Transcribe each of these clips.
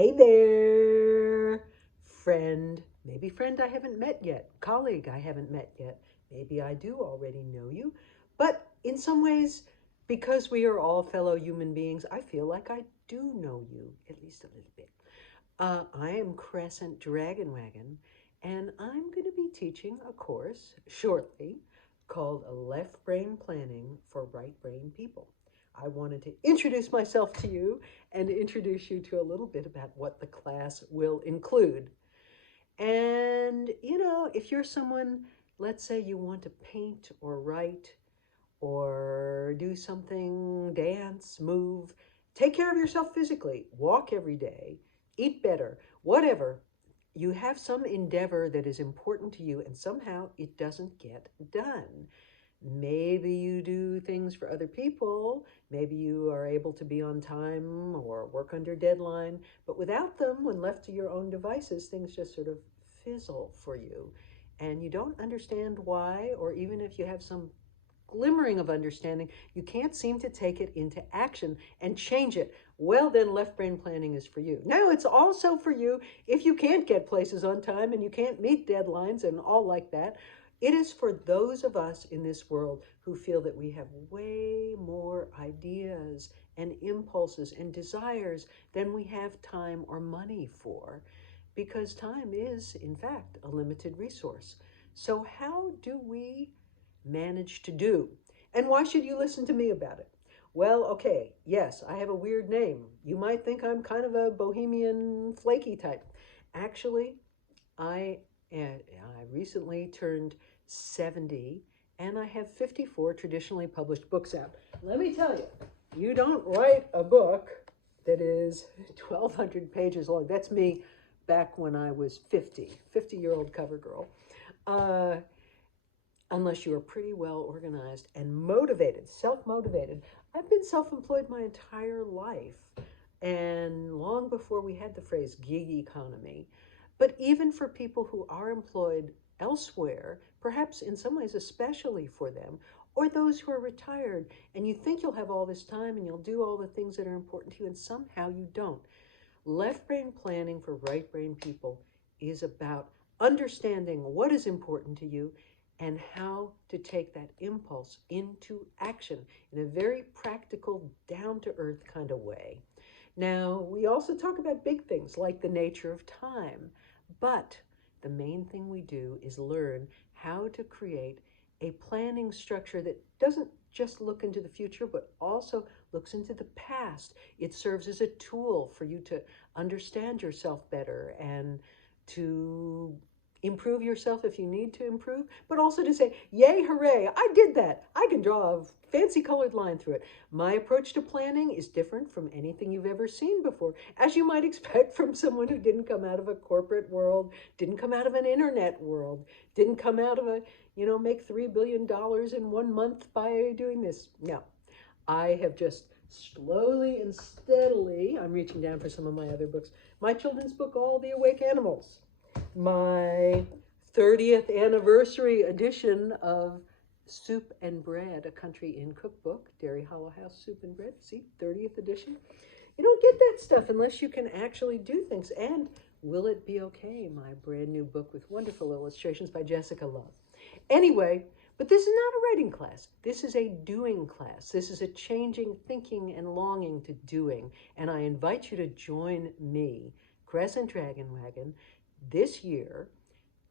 Hey there, friend. Maybe friend I haven't met yet, colleague I haven't met yet. Maybe I do already know you. But in some ways, because we are all fellow human beings, I feel like I do know you, at least a little bit. I am Crescent Dragonwagon, and I'm going to be teaching a course shortly called Left Brain Planning for Right Brain People. I wanted to introduce myself to you and introduce you to a little bit about what the class will include. And, if you're someone, let's say you want to paint or write or do something, dance, move, take care of yourself physically, walk every day, eat better, whatever. You have some endeavor that is important to you and somehow it doesn't get done. Maybe you do things for other people. Maybe you are able to be on time or work under deadline. But without them, when left to your own devices, things just sort of fizzle for you. And you don't understand why, or even if you have some glimmering of understanding, you can't seem to take it into action and change it. Well, then left brain planning is for you. Now, it's also for you if you can't get places on time and you can't meet deadlines and all like that. It is for those of us in this world who feel that we have way more ideas and impulses and desires than we have time or money for, because time is, in fact, a limited resource. So, how do we manage to do? And why should you listen to me about it? Well, okay, yes, I have a weird name. You might think I'm kind of a bohemian, flaky type. Actually, I I recently turned 70 and I have 54 traditionally published books out. Let me tell you, you don't write a book that is 1,200 pages long. That's me back when I was 50-year-old cover girl. Uh, Unless you are pretty well organized and motivated, self motivated. I've been self employed my entire life, and long before we had the phrase gig economy. But even for people who are employed elsewhere, perhaps in some ways, especially for them, or those who are retired, and you think you'll have all this time and you'll do all the things that are important to you, and somehow you don't. Left brain planning for right brain people is about understanding what is important to you and how to take that impulse into action in a very practical, down to earth kind of way. Now, we also talk about big things like the nature of time, but the main thing we do is learn how to create a planning structure that doesn't just look into the future, but also looks into the past. It serves as a tool for you to understand yourself better and to improve yourself if you need to improve, but also to say, yay, hooray, I did that. I can draw a fancy colored line through it. My approach to planning is different from anything you've ever seen before, as you might expect from someone who didn't come out of a corporate world, didn't come out of an internet world, didn't come out of a, make $3 billion in 1 month by doing this. No, I have just slowly and steadily, I'm reaching down for some of my other books, my children's book, All the Awake Animals, my 30th anniversary edition of Soup and Bread, a Country Inn cookbook, Dairy Hollow House Soup and Bread. See, 30th edition. You don't get that stuff unless you can actually do things. And Will It Be Okay, my brand new book with wonderful illustrations by Jessica Love. Anyway, but this is not a writing class. This is a doing class. This is a changing thinking and longing to doing. And I invite you to join me, Crescent Dragonwagon, this year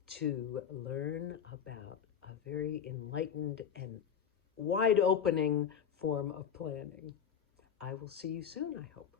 to learn about a very enlightened and wide opening form of planning. I will see you soon, I hope.